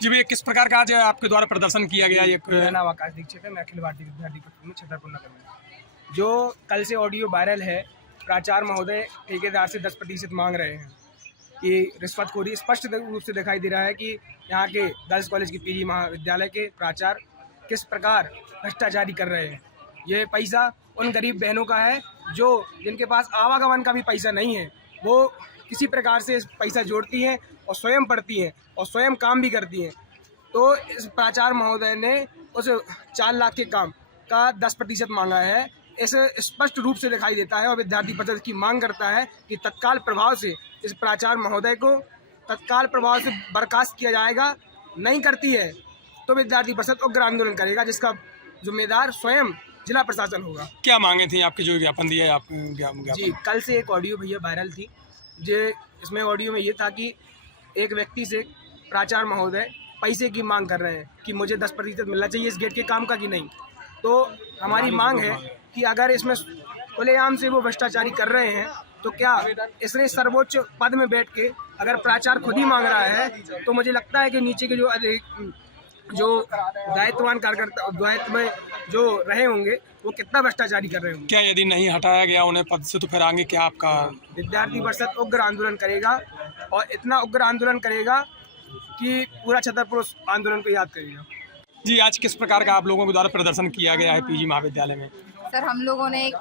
जी भैया, किस प्रकार का आज आपके द्वारा प्रदर्शन किया गया? मेरा नाम आकाश दीक्षित है। मैं अखिल भारतीय विद्यार्थी परिषद में छतरपुर नगर में। जो कल से ऑडियो वायरल है, प्राचार्य महोदय ठेकेदार से 10% मांग रहे हैं कि रिश्वतखोरी स्पष्ट रूप से दिखाई दे रहा है कि यहाँ के गर्ल्स कॉलेज की पीजी महाविद्यालय के प्राचार्य किस प्रकार भ्रष्टाचारी कर रहे हैं। ये पैसा उन गरीब बहनों का है जो जिनके पास आवागमन का भी पैसा नहीं है। वो किसी प्रकार से पैसा जोड़ती हैं और स्वयं पढ़ती हैं और स्वयं काम भी करती हैं। तो इस प्राचार्य महोदय ने उस 4 लाख के काम का 10% मांगा है। इस स्पष्ट रूप से दिखाई देता है और विद्यार्थी परिषद की मांग करता है कि तत्काल प्रभाव से इस प्राचार्य महोदय को तत्काल प्रभाव से बर्खास्त किया जाएगा। नहीं करती है तो विद्यार्थी परिषद उग्र आंदोलन करेगा, जिसका जिम्मेदार स्वयं जिला प्रशासन होगा। क्या मांगे थी आपकी जो ज्ञापन दिया है आप जी, कल से एक ऑडियो भैया वायरल थी। जो इसमें ऑडियो में ये था कि एक व्यक्ति से प्राचार्य महोदय पैसे की मांग कर रहे हैं कि मुझे 10% मिलना चाहिए इस गेट के काम का कि नहीं। तो हमारी मांग है कि अगर इसमें खुलेआम से वो भ्रष्टाचारी कर रहे हैं तो क्या इसने सर्वोच्च पद में बैठ के अगर प्राचार्य खुद ही मांग रहा है तो मुझे लगता है कि नीचे के जो दायित्ववान कार्यकर्ता दायित्व में जो रहे होंगे वो कितना भ्रष्टाचारी कर रहे होंगे। क्या यदि नहीं हटाया गया उन्हें पद से तो फिर आगे क्या आपका? विद्यार्थी परिषद उग्र आंदोलन करेगा और इतना उग्र आंदोलन करेगा कि पूरा छतरपुर आंदोलन को याद करेगा। जी, आज किस प्रकार का आप लोगों के द्वारा प्रदर्शन किया गया है पीजी महाविद्यालय में? सर, हम लोगों ने एक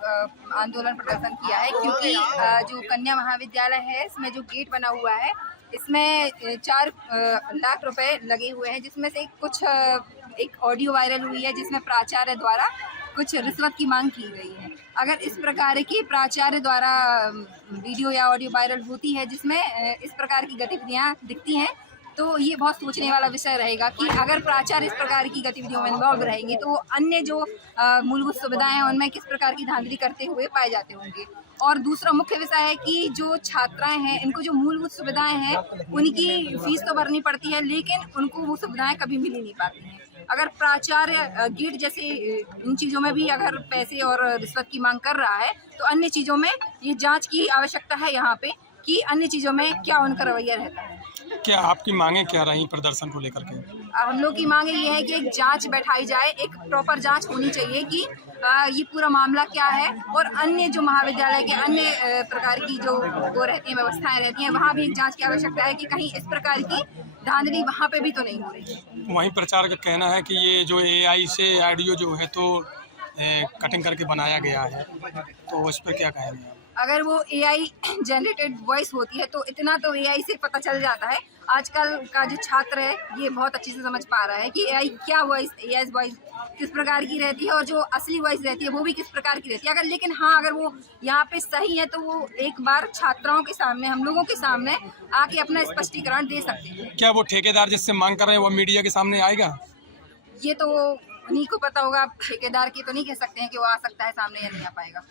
आंदोलन प्रदर्शन किया है क्योंकि जो कन्या महाविद्यालय है इसमें जो गेट बना हुआ है इसमें 4 लाख रुपए लगे हुए हैं, जिसमें से कुछ एक ऑडियो वायरल हुई है जिसमें प्राचार्य द्वारा कुछ रिश्वत की मांग की गई है। अगर इस प्रकार की प्राचार्य द्वारा वीडियो या ऑडियो वायरल होती है जिसमें इस प्रकार की गतिविधियां दिखती हैं तो ये बहुत सोचने वाला विषय रहेगा कि अगर प्राचार्य इस प्रकार की गतिविधियों में इन्वॉल्व रहेंगे तो अन्य जो मूलभूत सुविधाएं हैं उनमें किस प्रकार की धांधली करते हुए पाए जाते होंगे। और दूसरा मुख्य विषय है कि जो छात्राएं हैं इनको जो मूलभूत सुविधाएं हैं उनकी फीस तो भरनी पड़ती है लेकिन उनको वो सुविधाएं कभी मिल ही नहीं पाती हैं। अगर प्राचार्य गेट जैसे इन चीज़ों में भी अगर पैसे और रिश्वत की मांग कर रहा है तो अन्य चीज़ों में ये जाँच की आवश्यकता है यहाँ पे कि अन्य चीज़ों में क्या उनका रवैया रहता है। क्या आपकी मांगे क्या रही प्रदर्शन को लेकर के? हम लोग की मांग ये है कि एक जांच बैठाई जाए, एक प्रॉपर जांच होनी चाहिए कि ये पूरा मामला क्या है और अन्य जो महाविद्यालय के अन्य प्रकार की जो वो रहती हैं व्यवस्थाएं रहती हैं वहाँ भी एक जांच की आवश्यकता है कि कहीं इस प्रकार की धांधली वहाँ पे भी तो नहीं हो रही। वहीं प्रचार का कहना है कि ये जो AI से ऑडियो जो है तो कटिंग करके बनाया गया है, तो उस पर क्या कहेंगे आप? अगर वो AI जनरेटेड वॉइस होती है तो इतना तो AI से पता चल जाता है। आजकल का जो छात्र है ये बहुत अच्छे से समझ पा रहा है कि AI क्या वॉइस किस प्रकार की रहती है और जो असली वॉइस रहती है वो भी किस प्रकार की रहती है। लेकिन हाँ, अगर वो यहाँ पे सही है तो वो एक बार छात्राओं के सामने हम लोगों के सामने आके अपना स्पष्टीकरण दे सकते हैं। क्या वो ठेकेदार जिससे मांग कर रहे हैं वो मीडिया के सामने आएगा? ये तो उन्हीं को पता होगा, ठेकेदार की तो नहीं कह सकते हैं कि वो आ सकता है सामने या नहीं आ पाएगा।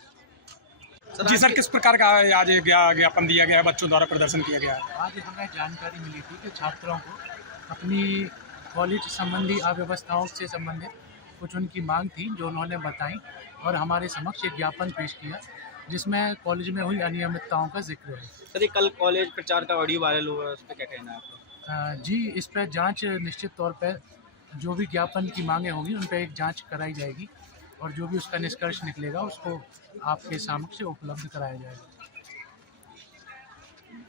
जी सर, किस प्रकार का आज ज्ञापन दिया गया है, बच्चों द्वारा प्रदर्शन किया गया है? आज हमें जानकारी मिली थी कि छात्रों को अपनी कॉलेज संबंधी अव्यवस्थाओं से संबंधित कुछ उनकी मांग थी जो उन्होंने बताई और हमारे समक्ष एक ज्ञापन पेश किया जिसमें कॉलेज में हुई अनियमितताओं का जिक्र है। सर, ये कल कॉलेज प्रचार का ऑडियो वायरल हुआ है, उस पर क्या कहना है आपका? जी, इस पर जांच निश्चित तौर पर जो भी ज्ञापन की मांगें होंगी उन पर एक जांच कराई जाएगी और जो भी उसका निष्कर्ष निकलेगा उसको आपके समक्ष उपलब्ध कराया जाएगा।